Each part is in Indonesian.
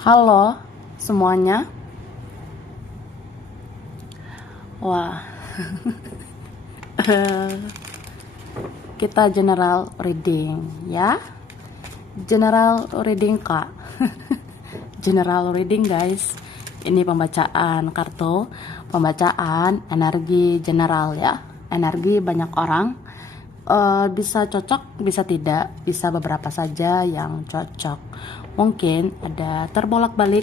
Halo semuanya. Wah, kita general reading ya. General reading Kak. General reading guys. Ini pembacaan kartu, pembacaan energi general ya. Energi banyak orang. Bisa cocok, bisa tidak, bisa beberapa saja yang cocok. Mungkin ada terbolak-balik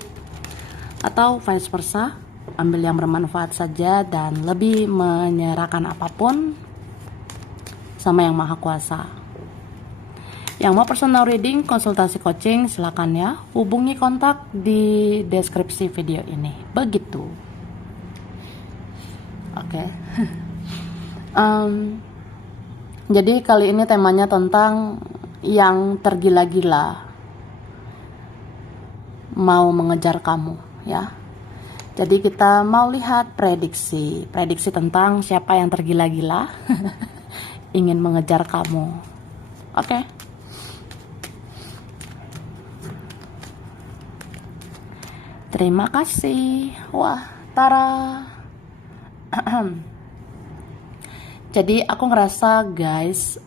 atau vice versa. Ambil yang bermanfaat saja dan lebih menyerahkan apapun sama yang maha kuasa. Yang mau personal reading, konsultasi coaching, silakan ya. Hubungi kontak di deskripsi video ini. Begitu. Oke. Jadi kali ini temanya tentang yang tergila-gila mau mengejar kamu ya. Jadi kita mau lihat prediksi tentang siapa yang tergila-gila ingin mengejar kamu. Oke. Terima kasih. Wah, Tara. Jadi aku ngerasa guys,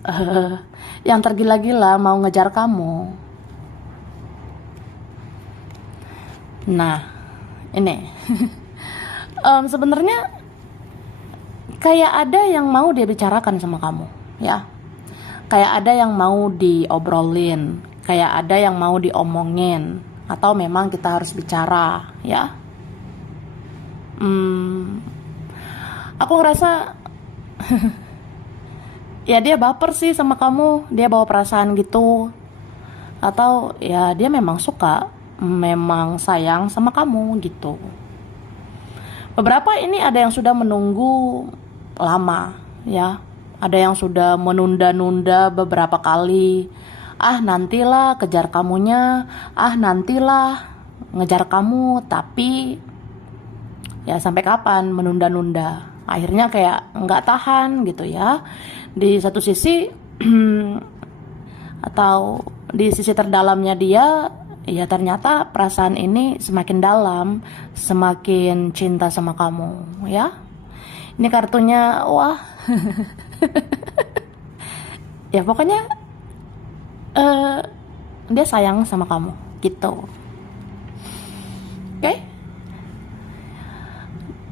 yang tergila-gila mau ngejar kamu. Nah, ini sebenarnya kayak ada yang mau dia bicarakan sama kamu, ya. Kayak ada yang mau diobrolin, kayak ada yang mau diomongin, atau memang kita harus bicara, ya. Aku ngerasa ya dia baper sih sama kamu, dia bawa perasaan gitu, atau ya dia memang suka, memang sayang sama kamu gitu. Beberapa ini ada yang sudah menunggu lama ya, ada yang sudah menunda-nunda beberapa kali. Nantilah kejar kamunya, nantilah ngejar kamu, tapi ya sampai kapan menunda-nunda. Akhirnya kayak nggak tahan gitu ya. Di satu sisi atau di sisi terdalamnya dia, ya ternyata perasaan ini semakin dalam, semakin cinta sama kamu ya. Ini kartunya, wah. Ya pokoknya dia sayang sama kamu gitu. Oke.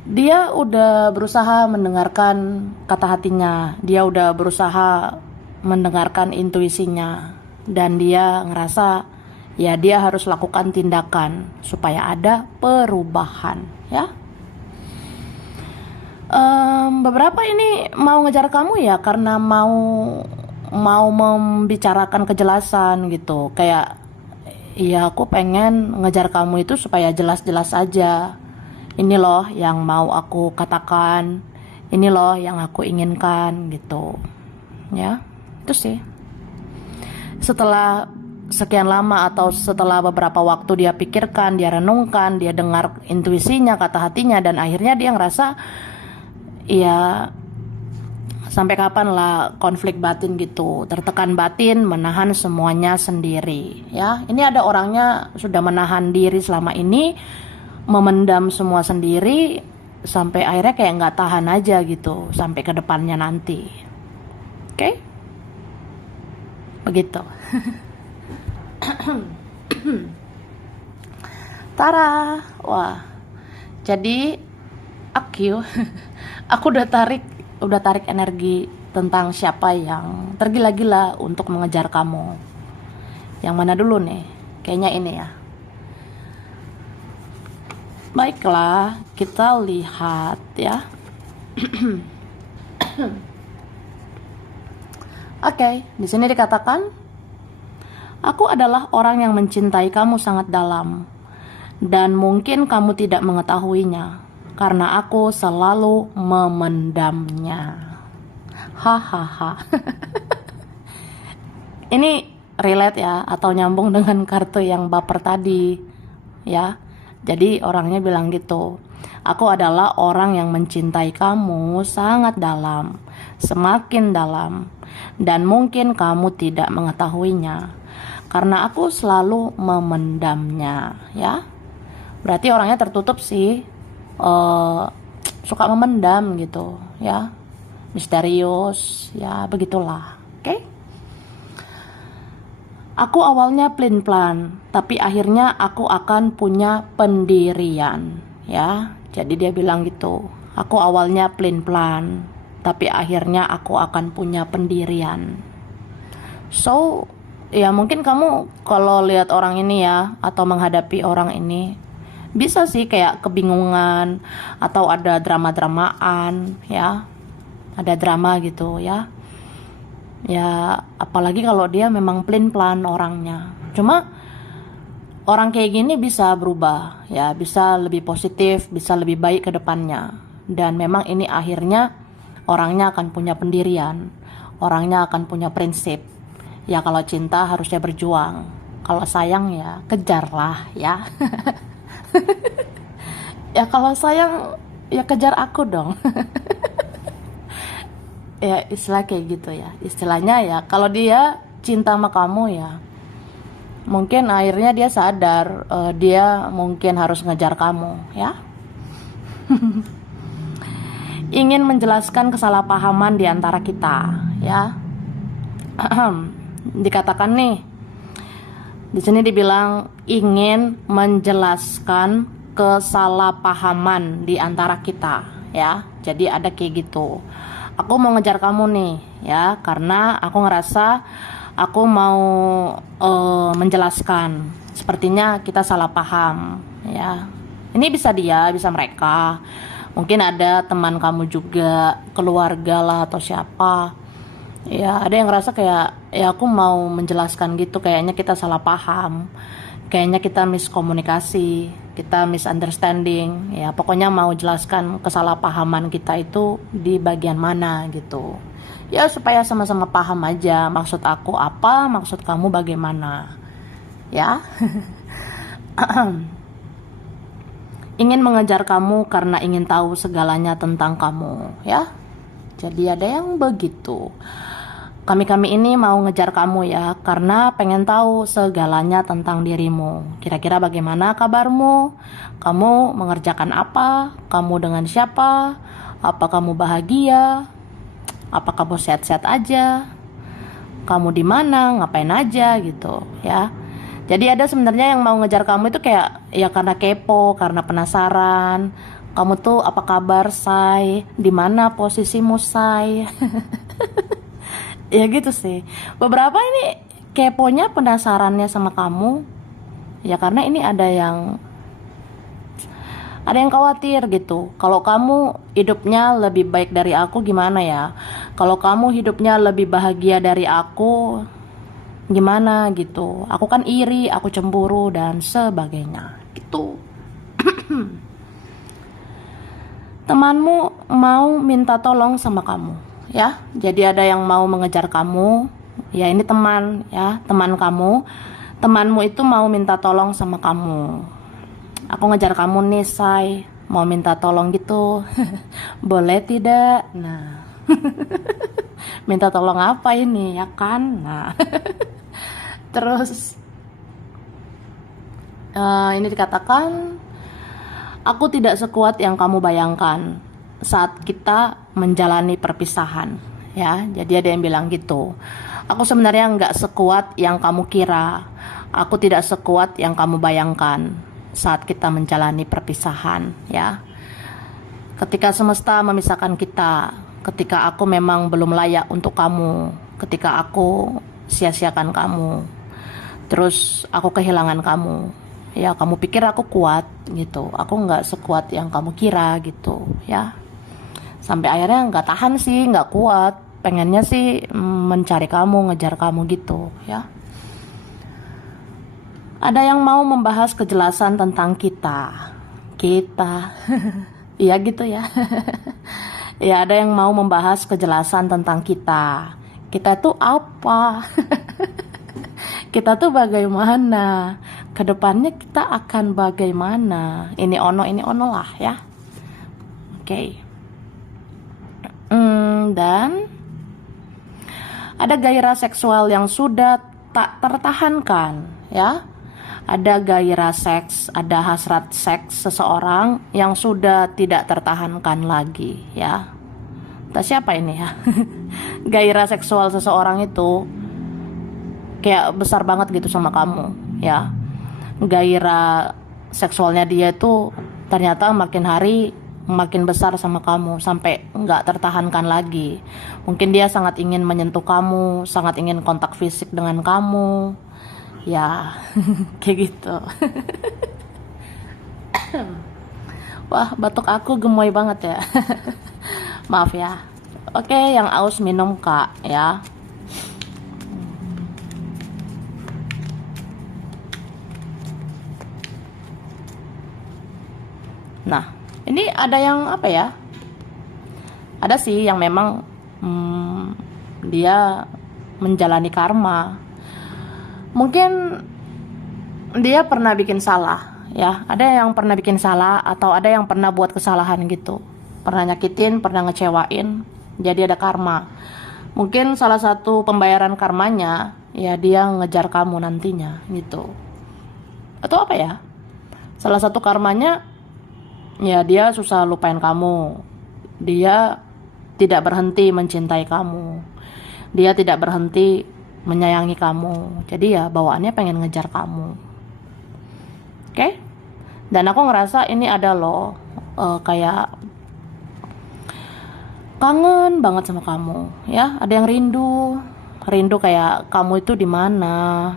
Dia udah berusaha mendengarkan kata hatinya, dia udah berusaha mendengarkan intuisinya, dan dia ngerasa ya dia harus lakukan tindakan supaya ada perubahan ya. Beberapa ini mau ngejar kamu ya karena mau membicarakan kejelasan gitu, kayak ya aku pengen ngejar kamu itu supaya jelas-jelas aja. Ini loh yang mau aku katakan, ini loh yang aku inginkan gitu ya. Itu sih, setelah sekian lama atau setelah beberapa waktu dia pikirkan, dia renungkan, dia dengar intuisinya, kata hatinya, dan akhirnya dia ngerasa ya sampai kapan lah konflik batin gitu, tertekan batin, menahan semuanya sendiri ya. Ini ada orangnya sudah menahan diri selama ini, memendam semua sendiri, sampai akhirnya kayak nggak tahan aja gitu sampai ke depannya nanti. Oke? Begitu. Tara. Wah. Jadi aku udah tarik energi tentang siapa yang tergila-gila untuk mengejar kamu. Yang mana dulu nih? Kayaknya ini ya. Baiklah, kita lihat ya. Oke, di sini dikatakan, aku adalah orang yang mencintai kamu sangat dalam, dan mungkin kamu tidak mengetahuinya, karena aku selalu memendamnya. Hahaha. Ini relate ya, atau nyambung dengan kartu yang baper tadi ya. Jadi orangnya bilang gitu, aku adalah orang yang mencintai kamu sangat dalam, semakin dalam, dan mungkin kamu tidak mengetahuinya, karena aku selalu memendamnya, ya. Berarti orangnya tertutup sih, suka memendam gitu, ya, misterius, ya begitulah. Oke. Aku awalnya plan-plan, tapi akhirnya aku akan punya pendirian, ya. Jadi dia bilang gitu. Aku awalnya plan-plan, tapi akhirnya aku akan punya pendirian. So, ya mungkin kamu kalau lihat orang ini ya, atau menghadapi orang ini, bisa sih kayak kebingungan atau ada drama-dramaan, ya. Ada drama gitu, ya. Ya, apalagi kalau dia memang plan-plan orangnya. Cuma orang kayak gini bisa berubah, ya, bisa lebih positif, bisa lebih baik ke depannya. Dan memang ini akhirnya orangnya akan punya pendirian, orangnya akan punya prinsip. Ya kalau cinta harusnya berjuang, kalau sayang ya kejarlah, ya. Ya kalau sayang ya kejar aku dong. Ya istilah kayak gitu ya, istilahnya ya kalau dia cinta sama kamu ya mungkin akhirnya dia sadar, dia mungkin harus ngejar kamu, ya. Ingin menjelaskan kesalahpahaman di antara kita, ya. Dikatakan nih di sini dibilang ingin menjelaskan kesalahpahaman di antara kita, ya. Jadi ada kayak gitu. Aku mau ngejar kamu nih, ya, karena aku ngerasa aku mau menjelaskan. Sepertinya kita salah paham, ya. Ini bisa dia, bisa mereka. Mungkin ada teman kamu juga, keluarga lah atau siapa. Ya, ada yang ngerasa kayak ya aku mau menjelaskan gitu, kayaknya kita salah paham. Kayaknya kita miskomunikasi, kita misunderstanding, ya pokoknya mau jelaskan kesalahpahaman kita itu di bagian mana gitu. Ya supaya sama-sama paham aja maksud aku apa, maksud kamu bagaimana. Ya. Ingin mengejar kamu karena ingin tahu segalanya tentang kamu, ya. Jadi ada yang begitu. Kami ini mau ngejar kamu ya, karena pengen tahu segalanya tentang dirimu. Kira-kira bagaimana kabarmu? Kamu mengerjakan apa? Kamu dengan siapa? Apa kamu bahagia? Apa kamu sehat-sehat aja? Kamu di mana? Ngapain aja gitu, ya. Jadi ada sebenarnya yang mau ngejar kamu itu kayak ya karena kepo, karena penasaran. Kamu tuh apa kabar, Say? Di mana posisimu, Say? Ya gitu sih. Beberapa ini keponya, penasarannya sama kamu. Ya karena ini ada yang khawatir gitu. Kalau kamu hidupnya lebih baik dari aku gimana ya? Kalau kamu hidupnya lebih bahagia dari aku gimana gitu. Aku kan iri, aku cemburu dan sebagainya. Gitu. Temanmu mau minta tolong sama kamu. Ya, jadi ada yang mau mengejar kamu. Ya ini teman, ya teman kamu. Temanmu itu mau minta tolong sama kamu. Aku ngejar kamu nih, Say. Mau minta tolong gitu. Boleh tidak? Nah. Minta tolong apa ini, ya kan? Nah. Terus ini dikatakan, aku tidak sekuat yang kamu bayangkan saat kita menjalani perpisahan, ya. Jadi ada yang bilang gitu. Aku sebenarnya nggak sekuat yang kamu kira. Aku tidak sekuat yang kamu bayangkan saat kita menjalani perpisahan, ya. Ketika semesta memisahkan kita, ketika aku memang belum layak untuk kamu, ketika aku sia-siakan kamu, terus aku kehilangan kamu, ya kamu pikir aku kuat gitu. Aku nggak sekuat yang kamu kira gitu, ya. Sampai akhirnya nggak tahan sih, nggak kuat, pengennya sih mencari kamu, ngejar kamu gitu, ya. Ada yang mau membahas kejelasan tentang kita iya gitu ya. Ya ada yang mau membahas kejelasan tentang kita tuh apa. Kita tuh bagaimana, kedepannya kita akan bagaimana, ini ono lah, ya. Oke. Dan ada gairah seksual yang sudah tak tertahankan, ya. Ada gairah seks, ada hasrat seks seseorang yang sudah tidak tertahankan lagi, ya. Entah siapa ini ya. Gairah seksual seseorang itu kayak besar banget gitu sama kamu, ya. Gairah seksualnya dia itu ternyata makin hari makin besar sama kamu sampai nggak tertahankan lagi. Mungkin dia sangat ingin menyentuh kamu, sangat ingin kontak fisik dengan kamu, ya. Kayak gitu. Wah, batuk aku gemoy banget ya. Maaf ya. Oke, yang aus minum Kak, ya. Nah, ini ada yang apa ya? Ada sih yang memang dia menjalani karma. Mungkin dia pernah bikin salah, ya. Ada yang pernah bikin salah atau ada yang pernah buat kesalahan gitu. Pernah nyakitin, pernah ngecewain, jadi ada karma. Mungkin salah satu pembayaran karmanya ya dia ngejar kamu nantinya gitu. Atau apa ya? Salah satu karmanya ya dia susah lupain kamu. Dia tidak berhenti mencintai kamu. Dia tidak berhenti menyayangi kamu. Jadi ya bawaannya pengen ngejar kamu. Oke? Dan aku ngerasa ini ada loh kayak kangen banget sama kamu, ya. Ada yang rindu kayak kamu itu di mana?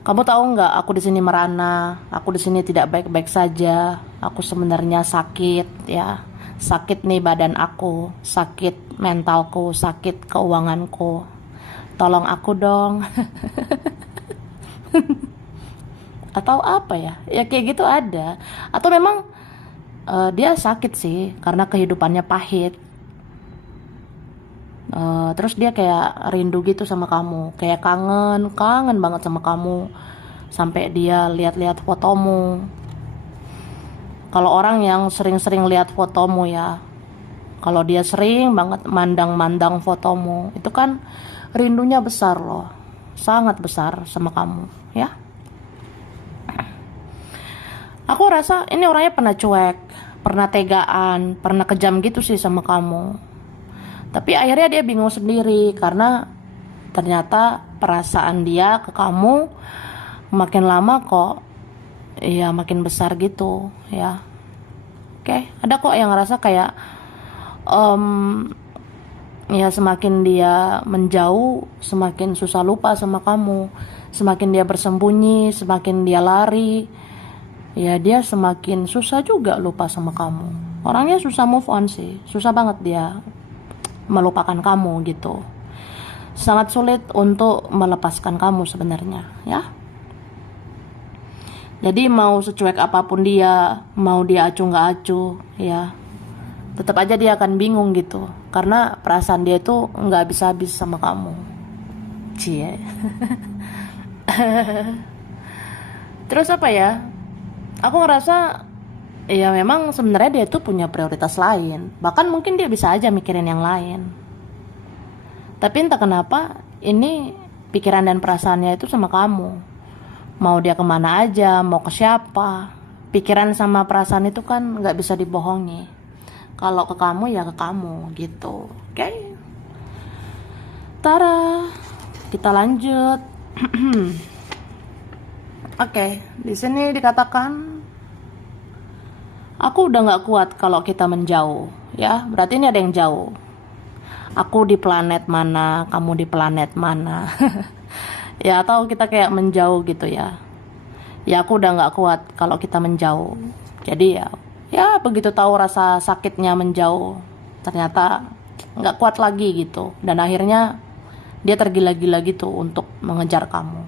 Kamu tahu nggak? Aku di sini merana, aku di sini tidak baik-baik saja. Aku sebenarnya sakit, ya. Sakit nih badan aku, sakit mentalku, sakit keuanganku. Tolong aku dong. Atau apa ya? Ya kayak gitu ada. Atau memang dia sakit sih karena kehidupannya pahit. Terus dia kayak rindu gitu sama kamu, kayak kangen banget sama kamu, sampai dia lihat-lihat fotomu. Kalau orang yang sering-sering lihat fotomu ya, kalau dia sering banget mandang-mandang fotomu, itu kan rindunya besar loh, sangat besar sama kamu, ya. Aku rasa ini orangnya pernah cuek, pernah tegaan, pernah kejam gitu sih sama kamu. Tapi akhirnya dia bingung sendiri karena ternyata perasaan dia ke kamu makin lama kok ya makin besar gitu, ya. Oke, ada kok yang ngerasa kayak ya semakin dia menjauh semakin susah lupa sama kamu, semakin dia bersembunyi, semakin dia lari, ya dia semakin susah juga lupa sama kamu. Orangnya susah move on sih, susah banget dia melupakan kamu gitu. Sangat sulit untuk melepaskan kamu sebenarnya, ya. Jadi mau secuek apapun dia, mau dia acuh nggak acuh, ya, tetap aja dia akan bingung gitu. Karena perasaan dia itu nggak habis-habis sama kamu. Cie. Terus apa ya? Aku ngerasa ya memang sebenarnya dia tuh punya prioritas lain. Bahkan mungkin dia bisa aja mikirin yang lain. Tapi entah kenapa ini pikiran dan perasaannya itu sama kamu. Mau dia kemana aja, mau ke siapa, pikiran sama perasaan itu kan gak bisa dibohongi. Kalau ke kamu ya ke kamu gitu. Oke. Tara, kita lanjut. Oke, di sini dikatakan aku udah gak kuat kalau kita menjauh, ya. Berarti ini ada yang jauh. Aku di planet mana, kamu di planet mana. Ya, atau kita kayak menjauh gitu ya. Ya, aku udah gak kuat kalau kita menjauh. Jadi ya begitu tahu rasa sakitnya menjauh, ternyata gak kuat lagi gitu. Dan akhirnya dia tergila-gila gitu untuk mengejar kamu.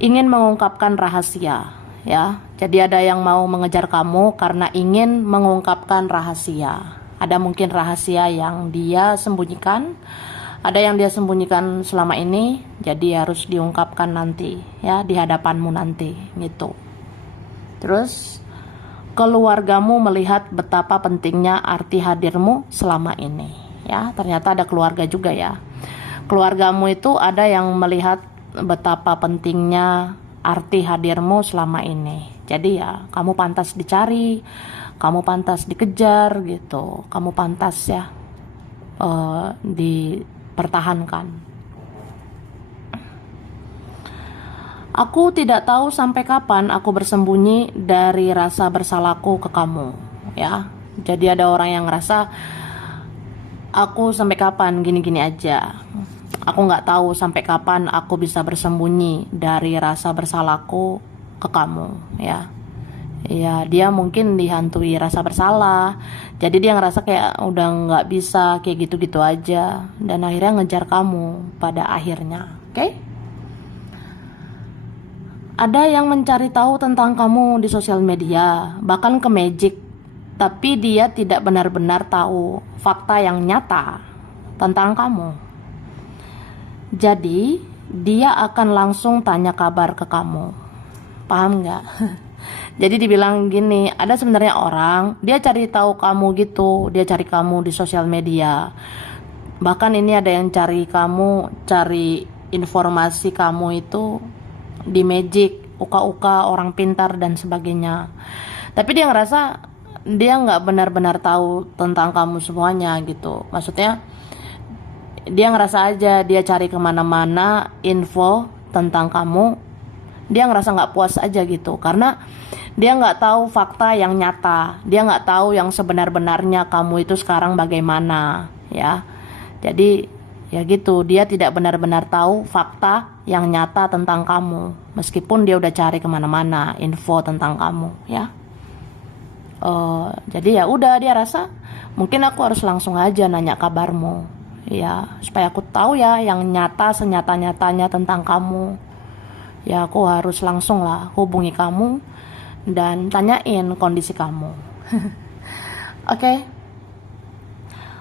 Ingin mengungkapkan rahasia. Ya, jadi ada yang mau mengejar kamu karena ingin mengungkapkan rahasia. Ada mungkin rahasia yang dia sembunyikan, ada yang dia sembunyikan selama ini, jadi harus diungkapkan nanti, ya, di hadapanmu nanti, gitu. Terus, keluargamu melihat betapa pentingnya arti hadirmu selama ini, ya. Ternyata ada keluarga juga ya. Keluargamu itu ada yang melihat betapa pentingnya arti hadirmu selama ini. Jadi ya, kamu pantas dicari, kamu pantas dikejar gitu, kamu pantas ya dipertahankan. Aku tidak tahu sampai kapan aku bersembunyi dari rasa bersalahku ke kamu, ya. Jadi ada orang yang ngerasa aku sampai kapan gini-gini aja. Aku nggak tahu sampai kapan aku bisa bersembunyi dari rasa bersalahku ke kamu, ya. Ya, dia mungkin dihantui rasa bersalah. Jadi dia ngerasa kayak udah nggak bisa kayak gitu-gitu aja, dan akhirnya ngejar kamu pada akhirnya, oke? Ada yang mencari tahu tentang kamu di sosial media, bahkan ke Magic, tapi dia tidak benar-benar tahu fakta yang nyata tentang kamu. Jadi, dia akan langsung tanya kabar ke kamu. Paham nggak? Jadi dibilang gini, ada sebenarnya orang, dia cari tahu kamu gitu, dia cari kamu di sosial media. Bahkan ini ada yang cari kamu, cari informasi kamu itu di Magic, uka-uka, orang pintar dan sebagainya. Tapi dia ngerasa dia nggak benar-benar tahu tentang kamu semuanya gitu. Maksudnya dia ngerasa aja dia cari kemana-mana info tentang kamu, dia ngerasa nggak puas aja gitu, karena dia nggak tahu fakta yang nyata, dia nggak tahu yang sebenar-benarnya kamu itu sekarang bagaimana, ya. Jadi ya gitu, dia tidak benar-benar tahu fakta yang nyata tentang kamu, meskipun dia udah cari kemana-mana info tentang kamu, ya. Jadi ya udah, dia rasa mungkin aku harus langsung aja nanya kabarmu, ya, supaya aku tahu ya yang nyata, senyata-nyatanya tentang kamu. Ya aku harus langsung lah hubungi kamu dan tanyain kondisi kamu. Oke.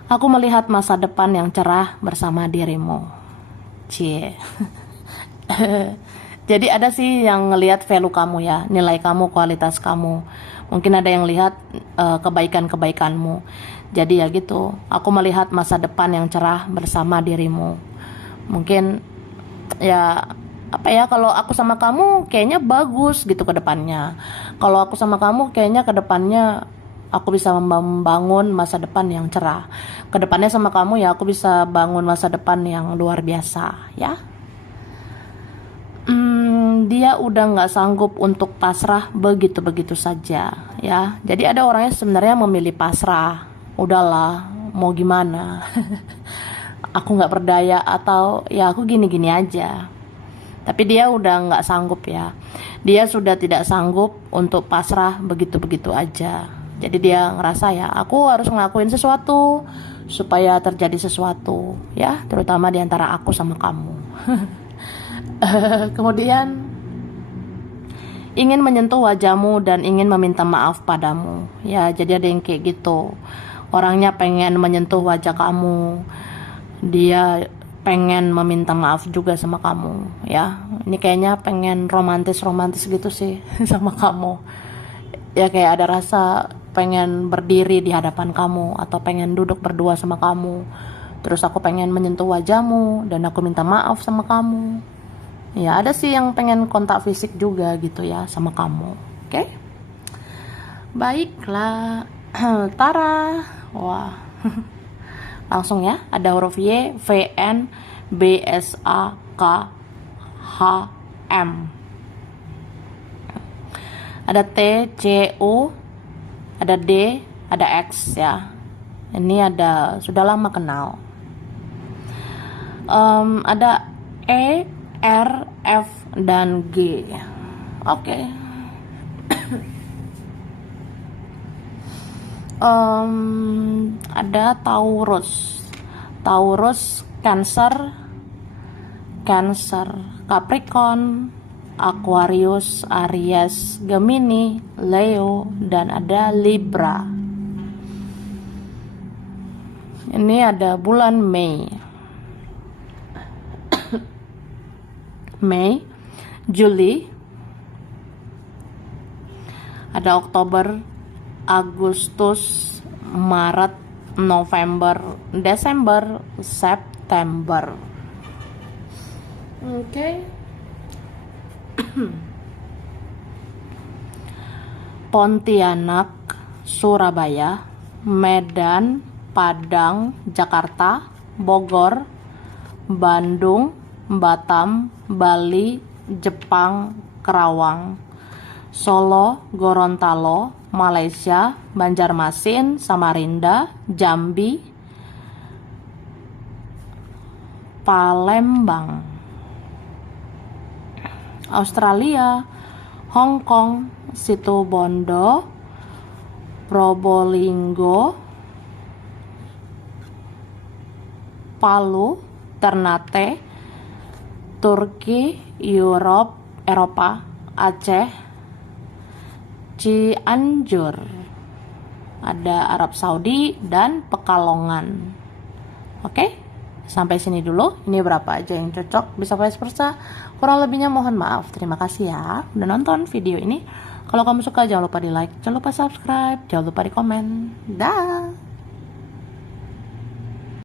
Aku melihat masa depan yang cerah bersama dirimu. Cie. Jadi ada sih yang ngelihat value kamu ya, nilai kamu, kualitas kamu. Mungkin ada yang lihat kebaikan-kebaikanmu. Jadi ya gitu, aku melihat masa depan yang cerah bersama dirimu. Mungkin ya apa ya, kalau aku sama kamu kayaknya bagus gitu ke depannya. Kalau aku sama kamu kayaknya ke depannya aku bisa membangun masa depan yang cerah. Kedepannya sama kamu ya aku bisa bangun masa depan yang luar biasa, ya. Dia udah nggak sanggup untuk pasrah begitu-begitu saja, ya. Jadi ada orangnya sebenarnya memilih pasrah. Udahlah, mau gimana? Aku nggak berdaya, atau ya aku gini-gini aja. Tapi dia udah nggak sanggup ya. Dia sudah tidak sanggup untuk pasrah begitu-begitu aja. Jadi dia ngerasa ya, aku harus ngelakuin sesuatu supaya terjadi sesuatu, ya, terutama di antara aku sama kamu. Kemudian ingin menyentuh wajahmu dan ingin meminta maaf padamu. Ya, jadi ada yang kayak gitu. Orangnya pengen menyentuh wajah kamu. Dia pengen meminta maaf juga sama kamu, ya. Ini kayaknya pengen romantis-romantis gitu sih sama kamu. Ya kayak ada rasa pengen berdiri di hadapan kamu atau pengen duduk berdua sama kamu. Terus aku pengen menyentuh wajahmu dan aku minta maaf sama kamu. Ya ada sih yang pengen kontak fisik juga gitu ya sama kamu. Oke? Baiklah. Tara. Wah. Langsung ya, ada huruf Y, V, N, B, S, A, K, H, M. Ada T, C, U, ada D, ada X ya. Ini ada sudah lama kenal. Ada E, R, F, dan G. Oke. Ada Taurus, Cancer, Capricorn, Aquarius, Aries, Gemini, Leo, dan ada Libra. Ini ada bulan Mei, Juli, ada Oktober, Agustus, Maret, November, Desember, September. Oke. Pontianak, Surabaya, Medan, Padang, Jakarta, Bogor, Bandung, Batam, Bali, Jepang, Kerawang, Solo, Gorontalo, Malaysia, Banjarmasin, Samarinda, Jambi, Palembang, Australia, Hong Kong, Situbondo, Probolinggo, Palu, Ternate, Turki, Eropa, Aceh, Cianjur, ada Arab Saudi, dan Pekalongan. Oke, sampai sini dulu. Ini berapa aja yang cocok, bisa vice versa. Kurang lebihnya mohon maaf. Terima kasih ya udah nonton video ini. Kalau kamu suka jangan lupa di like, jangan lupa subscribe, jangan lupa di komen. Dah.